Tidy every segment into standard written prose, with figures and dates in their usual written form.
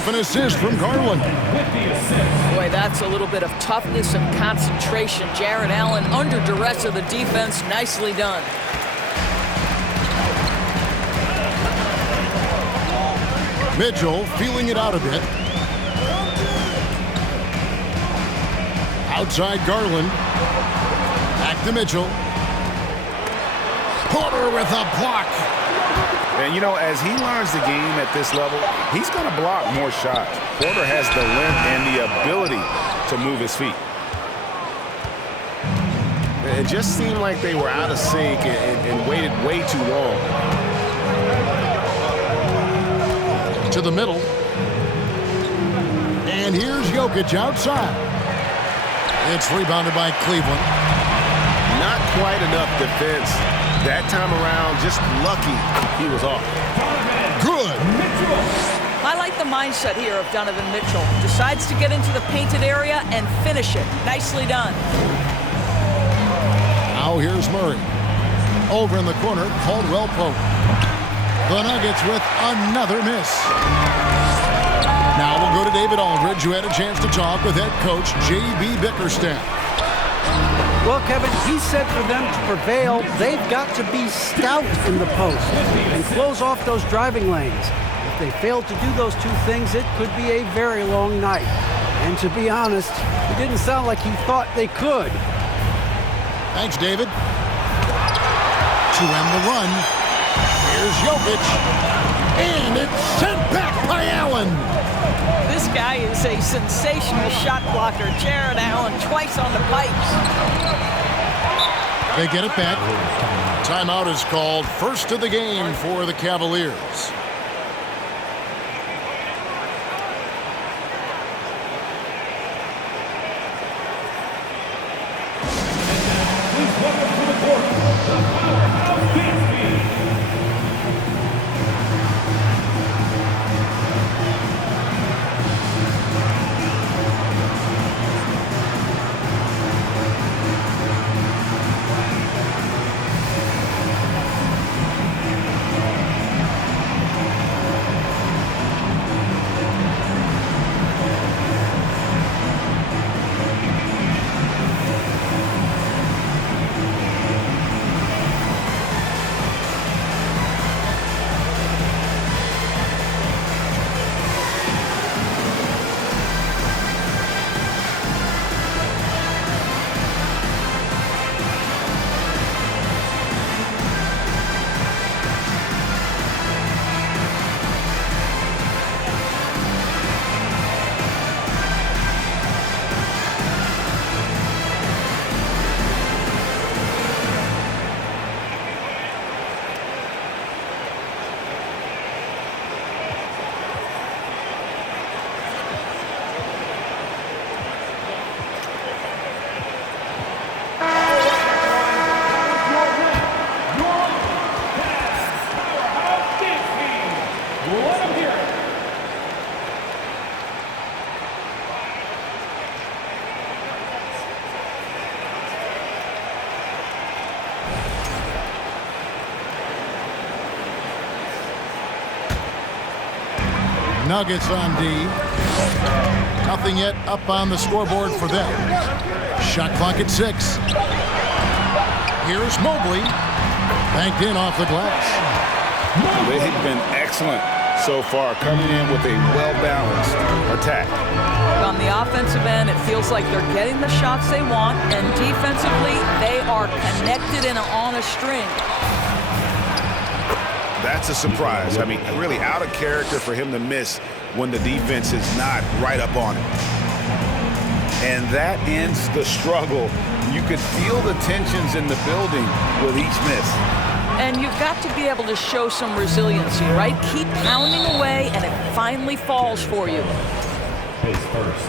off an assist from Garland. Boy, that's a little bit of toughness and concentration. Jarrett Allen under duress of the defense. Nicely done. Mitchell feeling it out a bit. Outside Garland. Back to Mitchell. Porter with a block. And, you know, as he learns the game at this level, he's going to block more shots. Porter has the length and the ability to move his feet. It just seemed like they were out of sync and waited way too long. To the middle. And here's Jokic outside. It's rebounded by Cleveland. Not quite enough defense that time around. Just lucky he was off. Good. I like the mindset here of Donovan Mitchell. Decides to get into the painted area and finish it. Nicely done. Now here's Murray. Over in the corner, Caldwell Pope. The Nuggets with another miss. Now we'll go to David Aldridge, who had a chance to talk with head coach J.B. Bickerstaff. Well, Kevin, he said for them to prevail, they've got to be stout in the post and close off those driving lanes. If they fail to do those two things, it could be a very long night. And to be honest, it didn't sound like he thought they could. Thanks, David. To end the run, here's Jokic. And it's sent back by Allen. This guy is a sensational shot blocker. Jarrett Allen twice on the pipes. They get it back. Timeout is called. First of the game for the Cavaliers. Nuggets on D. Nothing yet up on the scoreboard for them. Shot clock at 6. Here's Mobley. Banked in off the glass. They've been excellent so far, coming in with a well-balanced attack. On the offensive end, it feels like they're getting the shots they want, and defensively, they are connected and on a string. That's a surprise. I mean, really out of character for him to miss when the defense is not right up on him. And that ends the struggle. You could feel the tensions in the building with each miss. And you've got to be able to show some resiliency, right? Keep pounding away, and it finally falls for you.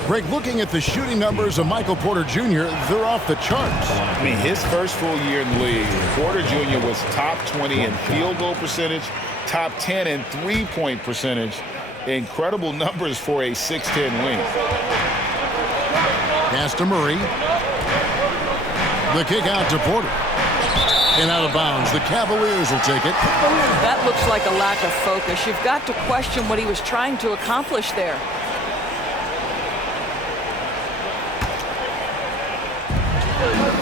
Greg, looking at the shooting numbers of Michael Porter Jr., they're off the charts. I mean, his first full year in the league, Porter Jr. was top 20 in field goal percentage, top 10 in three-point percentage. Incredible numbers for a 6'10 wing. Pass to Murray. The kick out to Porter. And out of bounds. The Cavaliers will take it. That looks like a lack of focus. You've got to question what he was trying to accomplish there.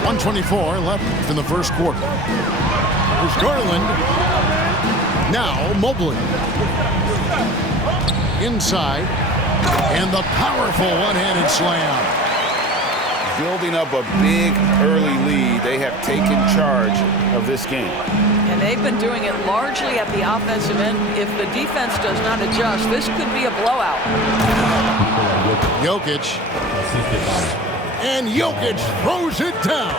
.124 left in the first quarter. There's Garland. Now Mobley. Inside. And the powerful one-handed slam. Building up a big early lead. They have taken charge of this game. And they've been doing it largely at the offensive end. If the defense does not adjust, this could be a blowout. Jokic. And Jokic throws it down.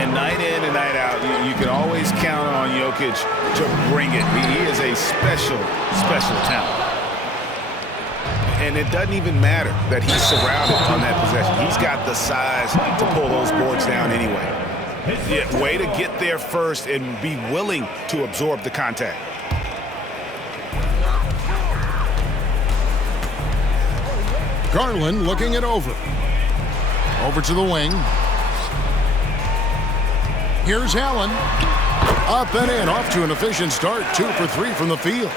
And night in and night out, you can always count on Jokic to bring it. He is a special talent. And it doesn't even matter that he's surrounded on that possession. He's got the size to pull those boards down anyway. Yeah, way to get there first and be willing to absorb the contact. Garland looking it over. Over to the wing. Here's Allen. Up and in, off to an efficient start. 2 for 3 from the field.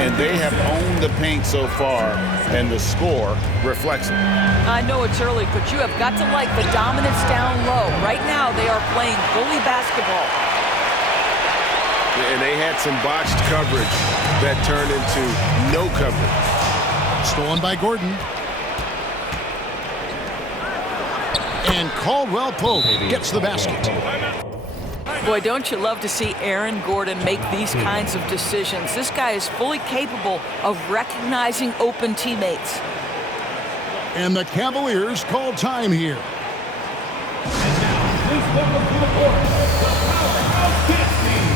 And they have owned the paint so far, and the score reflects it. I know it's early, but you have got to like the dominance down low. Right now, they are playing bully basketball. And they had some botched coverage that turned into no coverage. Stolen by Gordon. And Caldwell Pope gets the basket. Boy, don't you love to see Aaron Gordon make these kinds of decisions. This guy is fully capable of recognizing open teammates. And the Cavaliers call time here. Please welcome to the court, the Powerhouse Kids team.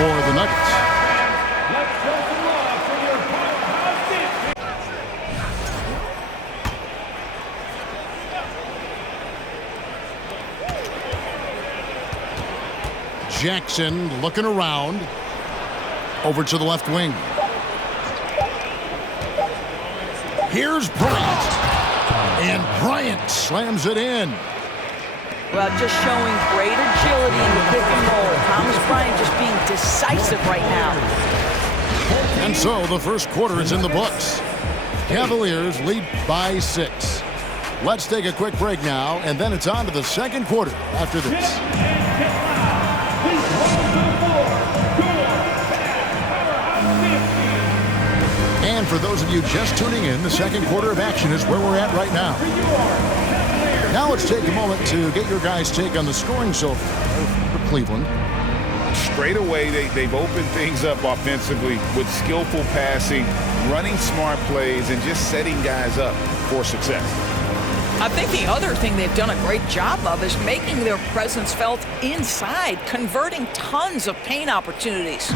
For the Nuggets. Let's show some love for your Powerhouse Kids. Jackson looking around. Over to the left wing. Here's Bryant. And Bryant slams it in. Well, just showing great agility in the pick and roll. Thomas Bryant just being decisive right now. And so the first quarter is in the books. Cavaliers lead by 6. Let's take a quick break now, and then it's on to the second quarter after this. And for those of you just tuning in, the second quarter of action is where we're at right now. Now let's take a moment to get your guys' take on the scoring so far for Cleveland. Straight away, they've opened things up offensively with skillful passing, running smart plays, and just setting guys up for success. I think the other thing they've done a great job of is making their presence felt inside, converting tons of paint opportunities.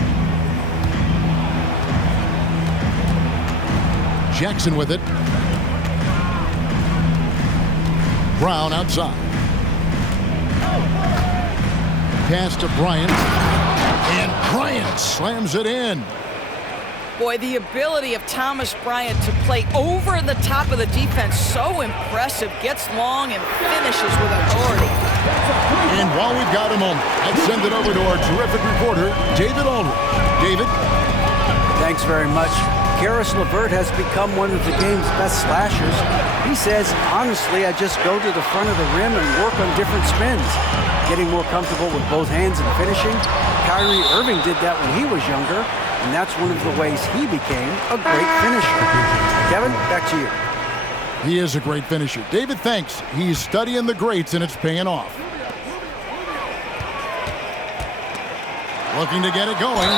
Jackson with it. Brown outside. Pass to Bryant. And Bryant slams it in. Boy, the ability of Thomas Bryant to play over the top of the defense, so impressive. Gets long and finishes with authority. And while we've got a moment, let's send it over to our terrific reporter, David Aldridge. David? Thanks very much. Karis LeVert has become one of the game's best slashers. He says, honestly, I just go to the front of the rim and work on different spins, getting more comfortable with both hands and finishing. Kyrie Irving did that when he was younger, and that's one of the ways he became a great finisher. Kevin, back to you. He is a great finisher. David, thanks. He's studying the greats, and it's paying off. Looking to get it going.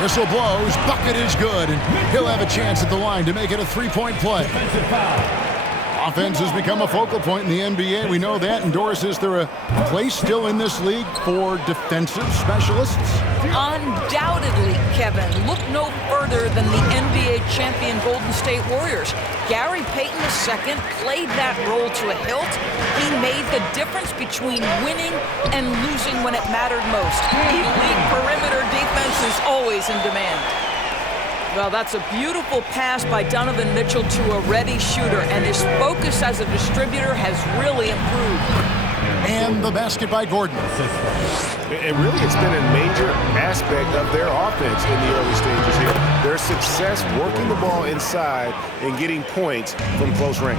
Whistle blows, bucket is good, and he'll have a chance at the line to make it a three-point play. Offense has become a focal point in the NBA. We know that. And Doris, is there a place still in this league for defensive specialists? Undoubtedly, Kevin. Look no further than the NBA champion Golden State Warriors. Gary Payton II played that role to a hilt. He made the difference between winning and losing when it mattered most. Elite perimeter defense is always in demand. Well, that's a beautiful pass by Donovan Mitchell to a ready shooter, and his focus as a distributor has really improved. And the basket by Gordon. And really, it's been a major aspect of their offense in the early stages here. Their success working the ball inside and getting points from close range.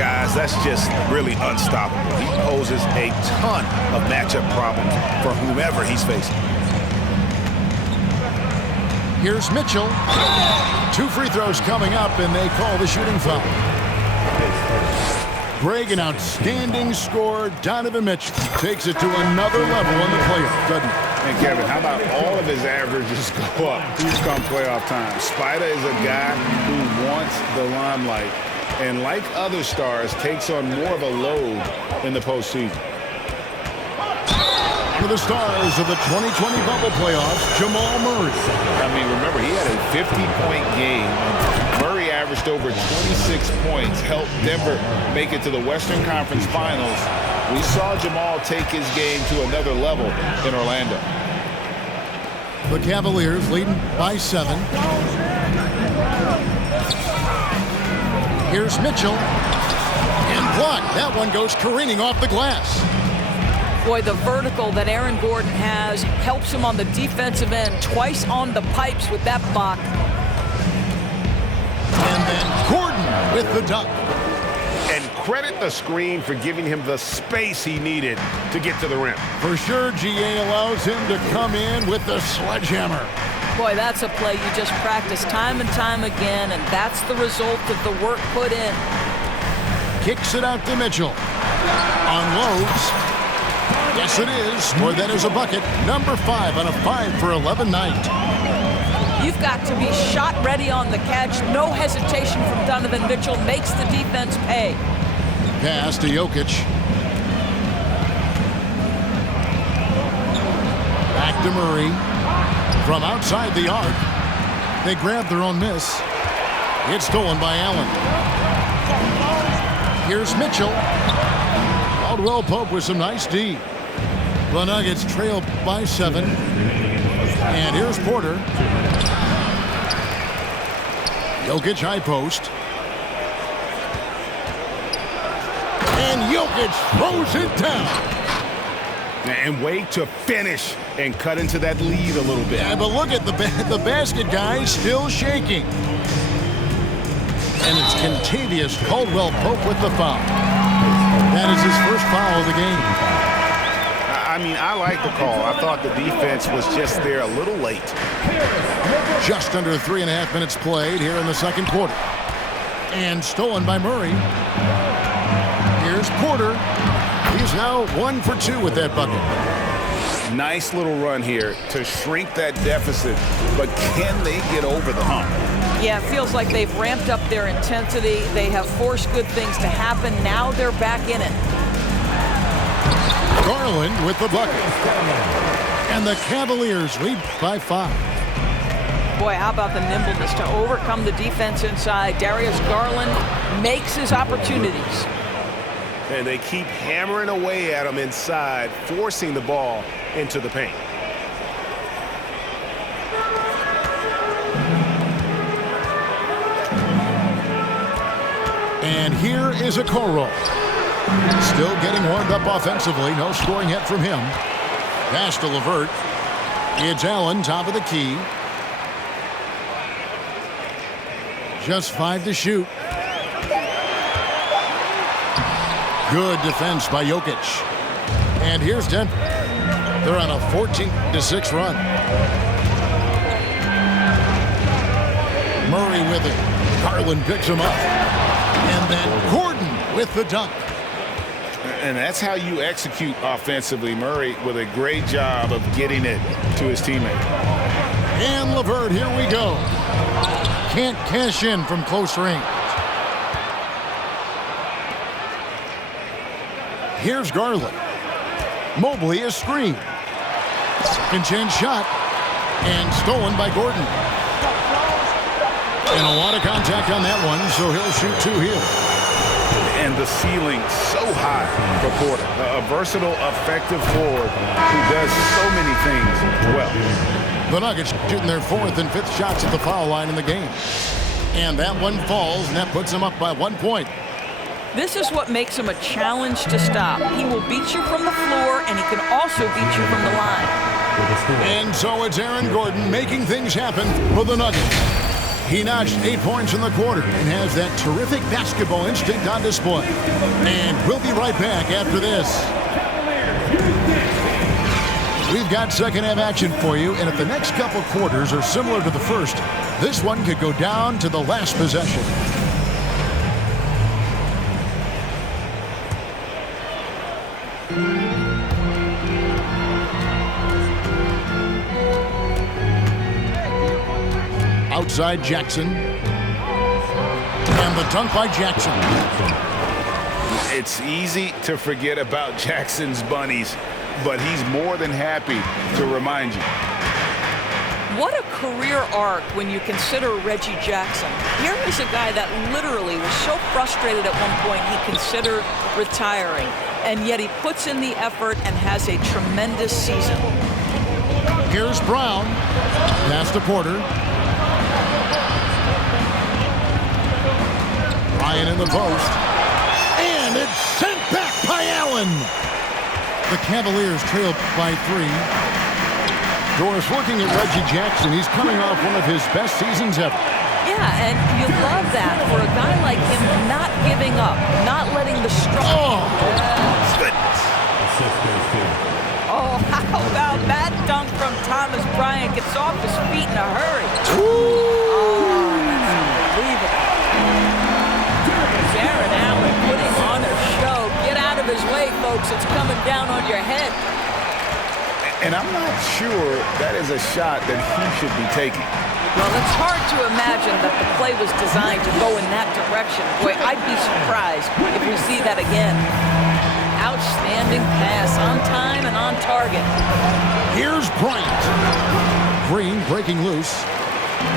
Guys, that's just really unstoppable. He poses a ton of matchup problems for whomever he's facing. Here's Mitchell. 2 free throws coming up, and they call the shooting foul. Greg, an outstanding scorer. Donovan Mitchell takes it to another level on the playoff, doesn't he? And Kevin, how about all of his averages go up come playoff time? Spider is a guy who wants the limelight, and like other stars, takes on more of a load in the postseason. One of the stars of the 2020 bubble playoffs, Jamal Murray. I mean, remember, he had a 50-point game. Murray averaged over 26 points, helped Denver make it to the Western Conference Finals. We saw Jamal take his game to another level in Orlando. The Cavaliers leading by 7. Here's Mitchell. And blocked. That one goes careening off the glass. Boy, the vertical that Aaron Gordon has helps him on the defensive end. Twice on the pipes with that block. And then Gordon with the dunk. And credit the screen for giving him the space he needed to get to the rim. For sure, GA allows him to come in with the sledgehammer. Boy, that's a play you just practice time and time again, and that's the result of the work put in. Kicks it out to Mitchell. Unloads. Yes, it is. More than is a bucket. Number 5 on a 5 for 11 night. You've got to be shot ready on the catch. No hesitation from Donovan Mitchell. Makes the defense pay. Pass to Jokic. Back to Murray. From outside the arc. They grab their own miss. It's stolen by Allen. Here's Mitchell. Caldwell Pope with some nice D. The Nuggets trail by 7. And here's Porter. Jokic high post. And Jokic throws it down. And wait to finish and cut into that lead a little bit. Yeah, but look at the basket guy still shaking. And it's Kentavious Caldwell Pope with the foul. That is his first foul of the game. I mean, I like the call. I thought the defense was just there a little late. Just under 3.5 minutes played here in the second quarter. And stolen by Murray. Here's Porter. He's now 1 for 2 with that bucket. Nice little run here to shrink that deficit, but can they get over the hump? Yeah, it feels like they've ramped up their intensity. They have forced good things to happen. Now they're back in it. Garland with the bucket. And the Cavaliers lead by 5. Boy, how about the nimbleness to overcome the defense inside. Darius Garland makes his opportunities. And they keep hammering away at him inside, forcing the ball into the paint. And here is Okoro. Still getting warmed up offensively. No scoring yet from him. Pass to LeVert. It's Allen, top of the key. Just 5 to shoot. Good defense by Jokic. And here's Denver. They're on a 14-6 run. Murray with it. Garland picks him up. And then Gordon with the dunk. And that's how you execute offensively. Murray with a great job of getting it to his teammate. And LeVert, here we go. Can't cash in from close range. Here's Garland. Mobley is screened. Second chance shot. And stolen by Gordon. And a lot of contact on that one, so he'll shoot 2 here. And the ceiling so high for Porter. A versatile, effective forward who does so many things well. The Nuggets shooting their 4th and 5th shots at the foul line in the game. And that one falls, and that puts them up by 1 point. This is what makes him a challenge to stop. He will beat you from the floor, and he can also beat you from the line. And so it's Aaron Gordon making things happen for the Nuggets. He notched 8 points in the quarter and has that terrific basketball instinct on display. And we'll be right back after this. We've got second half action for you, and if the next couple quarters are similar to the first, this one could go down to the last possession. Outside Jackson. And the dunk by Jackson. It's easy to forget about Jackson's bunnies, but he's more than happy to remind you. What a career arc when you consider Reggie Jackson. Here is a guy that literally was so frustrated at one point he considered retiring, and yet he puts in the effort and has a tremendous season. Here's Brown. Pass to Porter. Ryan in the post. And it's sent back by Allen. The Cavaliers trail by 3. Doris looking at Reggie Jackson. He's coming off one of his best seasons ever. Yeah, and you love that for a guy like him, not giving up, not letting the struggle. Oh, how about that dunk from Thomas Bryant? Gets off his feet in a hurry. Oh, that's unbelievable. Aaron Allen putting on a show. Get out of his way, folks. It's coming down on your head. And I'm not sure that is a shot that he should be taking. Well, it's hard to imagine that the play was designed to go in that direction. Boy, I'd be surprised if we see that again. Outstanding pass, on time and on target. Here's Bryant. Green breaking loose.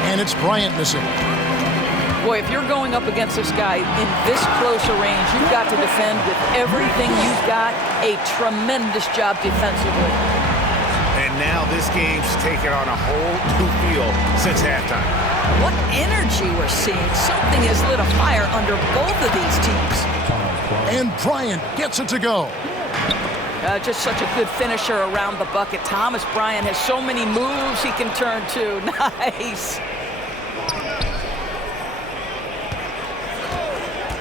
And it's Bryant missing. Boy, if you're going up against this guy in this close a range, you've got to defend with everything you've got. A tremendous job defensively. And now this game's taken on a whole new feel since halftime. What energy we're seeing. Something has lit a fire under both of these teams. And Bryant gets it to go. Just such a good finisher around the bucket. Thomas Bryant has so many moves he can turn to. Nice.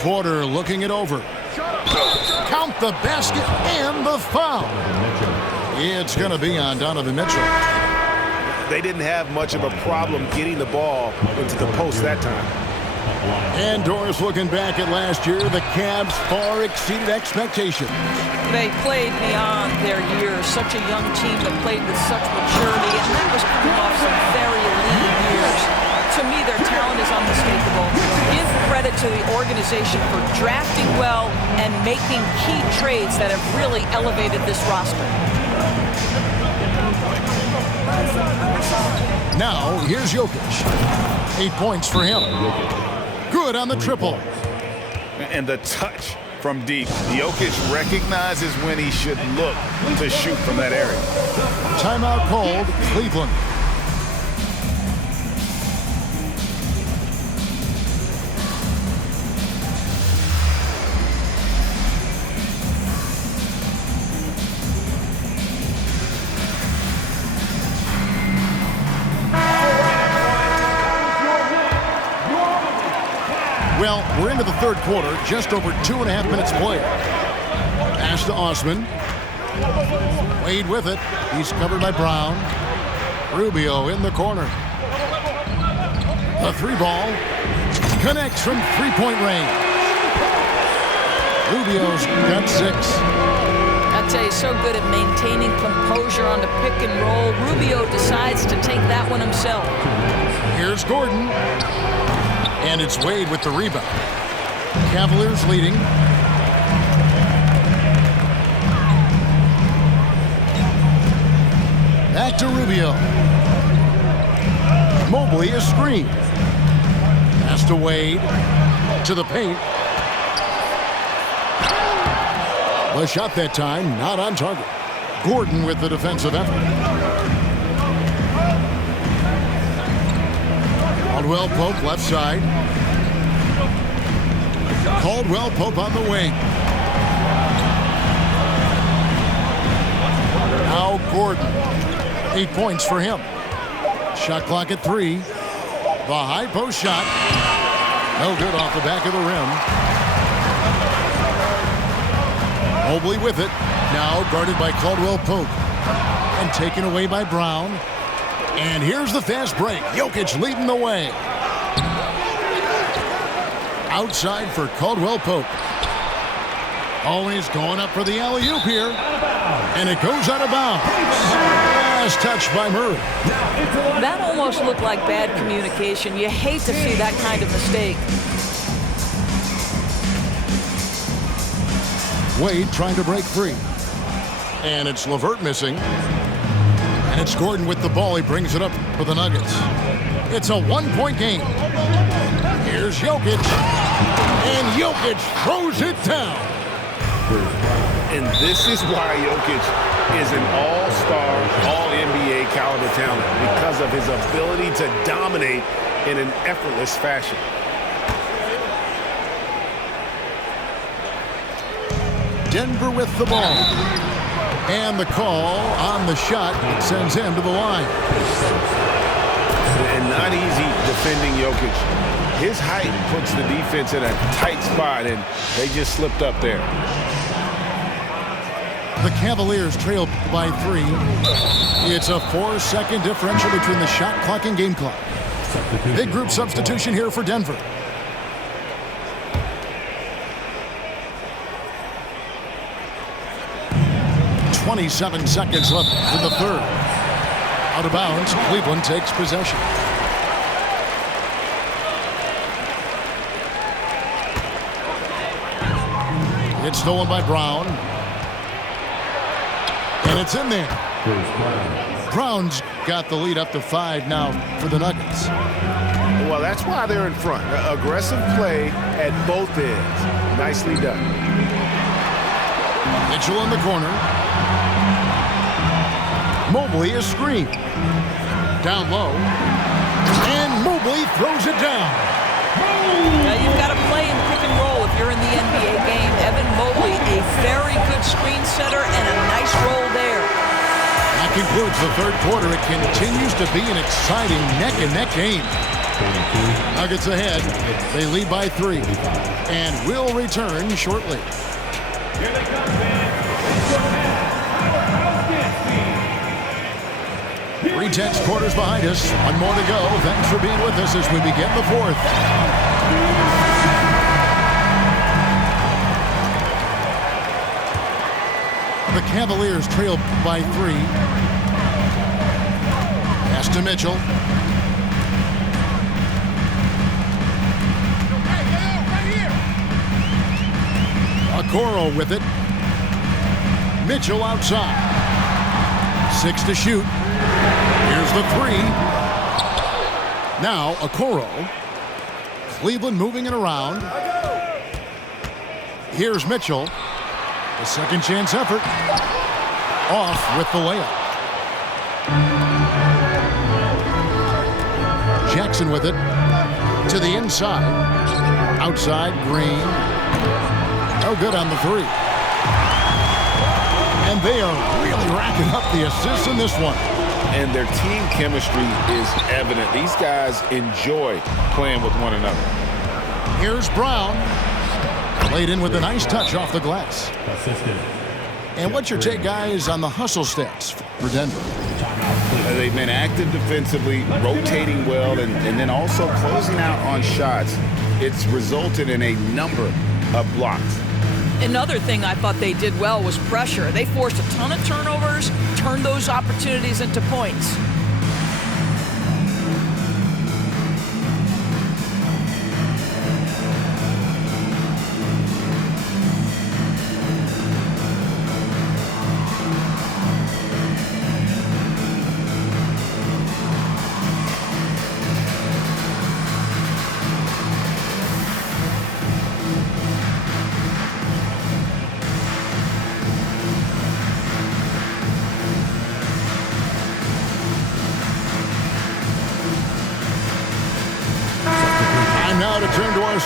Porter looking it over. Count the basket and the foul. It's going to be on Donovan Mitchell. They didn't have much of a problem getting the ball into the post that time. And Doris looking back at last year, the Cavs far exceeded expectation. They played beyond their years. Such a young team that played with such maturity, and that was coming off some very elite years. To me, their talent is unmistakable. Give credit to the organization for drafting well and making key trades that have really elevated this roster. Now, here's Jokic. 8 points for him. Good on the triple. And the touch from deep. Jokic recognizes when he should look to shoot from that area. Timeout called, Cleveland. Well, we're into the third quarter, just over 2.5 minutes played. Pass to Osman. Wade with it. He's covered by Brown. Rubio in the corner. The 3-ball connects from three-point range. Rubio's got 6. I'll tell you, so good at maintaining composure on the pick and roll. Rubio decides to take that one himself. Here's Gordon. And it's Wade with the rebound. Cavaliers leading. Back to Rubio. Mobley a screen. Pass to Wade. To the paint. The shot that time, not on target. Gordon with the defensive effort. Caldwell Pope left side. Caldwell Pope on the wing. Now Gordon. 8 points for him. Shot clock at 3. The high post shot. No good off the back of the rim. Mobley with it. Now guarded by Caldwell Pope. And taken away by Brown. And here's the fast break. Jokic leading the way. Outside for Caldwell Pope. Always going up for the alley-oop here. And it goes out of bounds. Last touch by Murray. That almost looked like bad communication. You hate to see that kind of mistake. Wade trying to break free. And it's LeVert missing. And it's Gordon with the ball. He brings it up for the Nuggets. It's a one-point game. Here's Jokic. And Jokic throws it down. And this is why Jokic is an all-star, all-NBA caliber talent, because of his ability to dominate in an effortless fashion. Denver with the ball. And the call on the shot sends him to the line. And not easy defending Jokic. His height puts the defense in a tight spot, and they just slipped up there. The Cavaliers trail by 3. It's a 4-second differential between the shot clock and game clock. Big group substitution here for Denver. .27 seconds left in the third. Out of bounds, Cleveland takes possession. It's stolen by Brown. And it's in there. Brown's got the lead up to 5 now for the Nuggets. Well, that's why they're in front. Aggressive play at both ends. Nicely done. Mitchell in the corner. Mobley is screened. Down low. And Mobley throws it down. Now you've got to play in pick and roll if you're in the NBA game. Evan Mobley, a very good screen setter and a nice roll there. That concludes the third quarter. It continues to be an exciting neck-and-neck game. Nuggets ahead. They lead by 3. And will return shortly. Here they come, man. 3-10 quarters behind us. One more to go. Thanks for being with us as we begin the fourth. The Cavaliers trail by 3. Pass to Mitchell. Okoro with it. Mitchell outside. 6 to shoot. Here's the 3. Now Okoro. Cleveland moving it around. Here's Mitchell. A second chance effort. Off with the layup. Jackson with it. To the inside. Outside, Green. No good on the 3. And they are really racking up the assists in this one. And their team chemistry is evident. These guys enjoy playing with one another. Here's Brown. Laid in with a nice touch off the glass. And what's your take, guys, on the hustle stats for Denver? They've been active defensively, rotating well, and then also closing out on shots. It's resulted in a number of blocks. Another thing I thought they did well was pressure. They forced a ton of turnovers, turned those opportunities into points.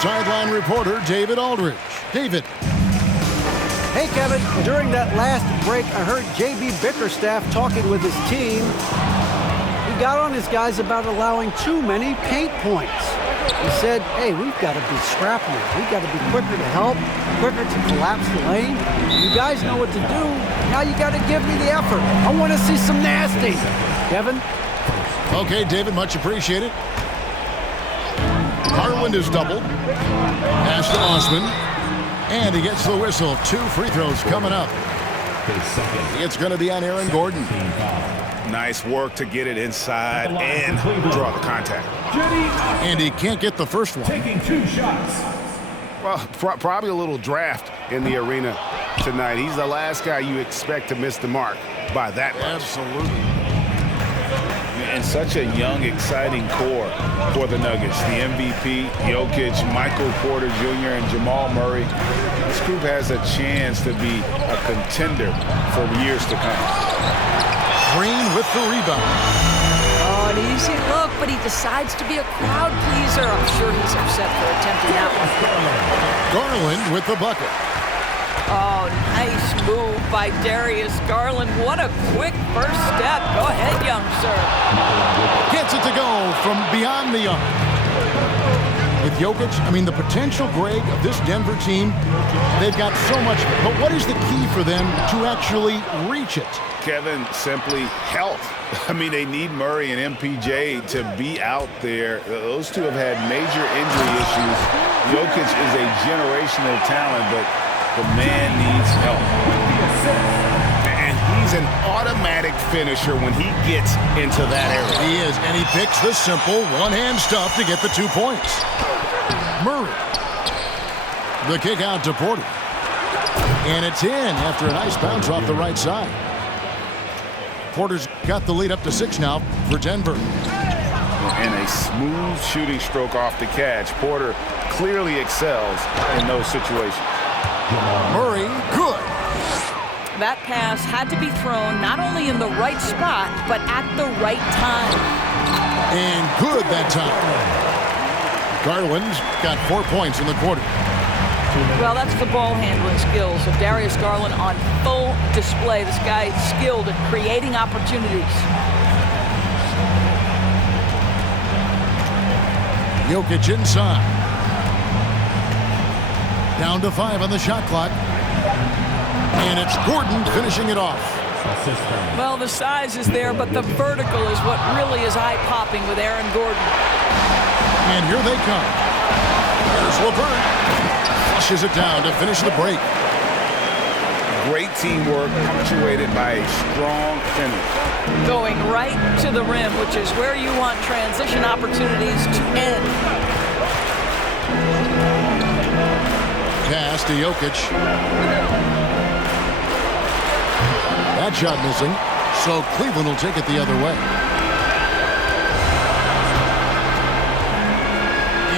sideline reporter David Aldridge. David. Hey, Kevin. During that last break, I heard J.B. Bickerstaff talking with his team. He got on his guys about allowing too many paint points. He said, hey, we've got to be scrappier. We've got to be quicker to help, quicker to collapse the lane. You guys know what to do. Now you got to give me the effort. I want to see some nasty. Kevin? Okay, David, much appreciated. Garland is doubled. Pass to Osman. And he gets the whistle. 2 free throws coming up. It's going to be on Aaron Gordon. Nice work to get it inside and draw the contact. And he can't get the first one. Taking 2 shots. Well, probably a little draft in the arena tonight. He's the last guy you expect to miss the mark by that much. Absolutely. And such a young, exciting core for the Nuggets. The MVP, Jokic, Michael Porter Jr., and Jamal Murray. This group has a chance to be a contender for years to come. Green with the rebound. Oh, an easy look, but he decides to be a crowd pleaser. I'm sure he's upset for attempting that one. Garland with the bucket. Oh, nice move by Darius Garland. What a quick first step. Go ahead, young sir. Gets it to go from beyond the arc. With Jokic, I mean, the potential, Greg, of this Denver team, they've got so much. But what is the key for them to actually reach it? Kevin, simply health. I mean, they need Murray and MPJ to be out there. Those two have had major injury issues. Jokic is a generational talent, but the man needs help. And he's an automatic finisher when he gets into that area. He is, and he picks the simple one-hand stuff to get the 2 points. Murray. The kick out to Porter. And it's in after a nice bounce off the right side. Porter's got the lead up to 6 now for Denver. And a smooth shooting stroke off the catch. Porter clearly excels in those situations. Murray, good. That pass had to be thrown not only in the right spot, but at the right time. And good that time. Garland's got 4 points in the quarter. Well, that's the ball handling skills of Darius Garland on full display. This guy is skilled at creating opportunities. Jokic inside. Down to 5 on the shot clock. And it's Gordon finishing it off. Well, the size is there, but the vertical is what really is eye-popping with Aaron Gordon. And here they come. There's LeVert. Flushes it down to finish the break. Great teamwork punctuated by a strong finish. Going right to the rim, which is where you want transition opportunities to end. Pass to Jokic. That shot missing, so Cleveland will take it the other way.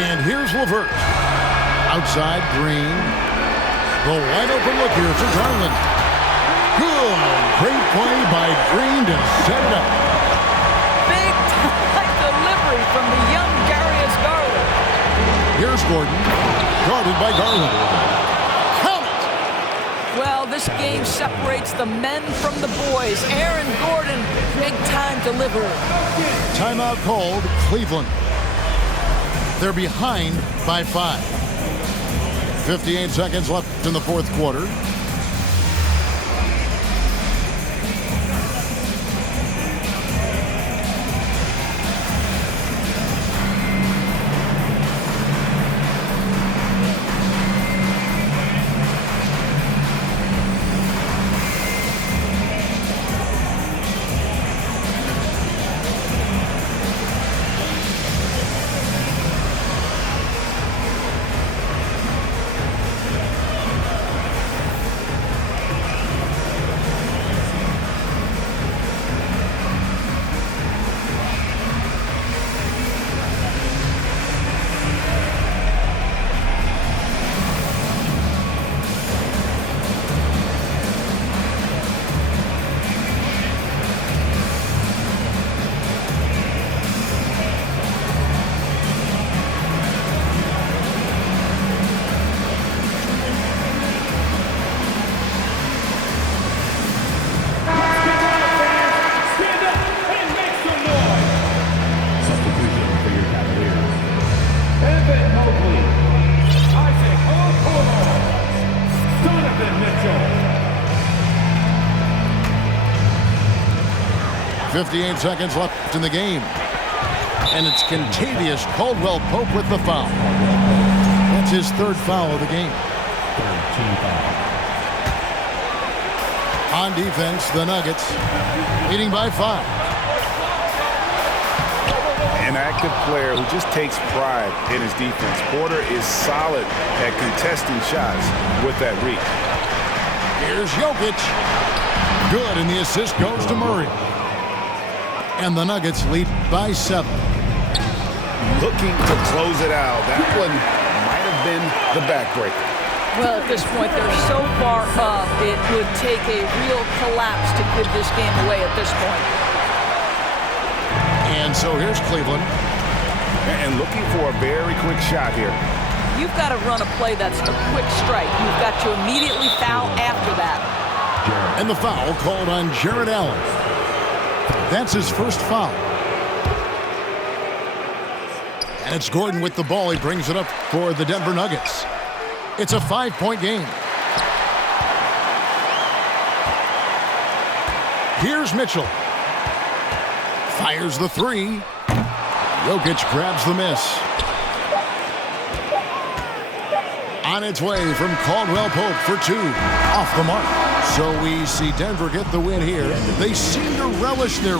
And here's LeVert. Outside, Green. The wide open look here for Garland. Good. Great play by Green to set it up. Big time delivery from the young Darius Garland. Here's Gordon. Guarded by Garland. Count it. Well, this game separates the men from the boys. Aaron Gordon, big time delivery. Timeout called, Cleveland. They're behind by 5. 58 seconds left in the fourth quarter. 58 seconds left in the game. And it's Kentavious Caldwell-Pope with the foul. That's his third foul of the game. On defense, the Nuggets leading by 5. An active player who just takes pride in his defense. Porter is solid at contesting shots with that reach. Here's Jokic. Good, and the assist goes to Murray. And the Nuggets lead by 7. Looking to close it out. That one might have been the backbreaker. Well, at this point, they're so far up, it would take a real collapse to give this game away at this point. And so here's Cleveland. And looking for a very quick shot here. You've got to run a play that's a quick strike. You've got to immediately foul after that. And the foul called on Jarrett Allen. That's his first foul. And it's Gordon with the ball. He brings it up for the Denver Nuggets. It's a 5-point game. Here's Mitchell. Fires the 3. Jokic grabs the miss. On its way from Caldwell-Pope for 2. Off the mark. So we see Denver get the win here. They seem to relish their...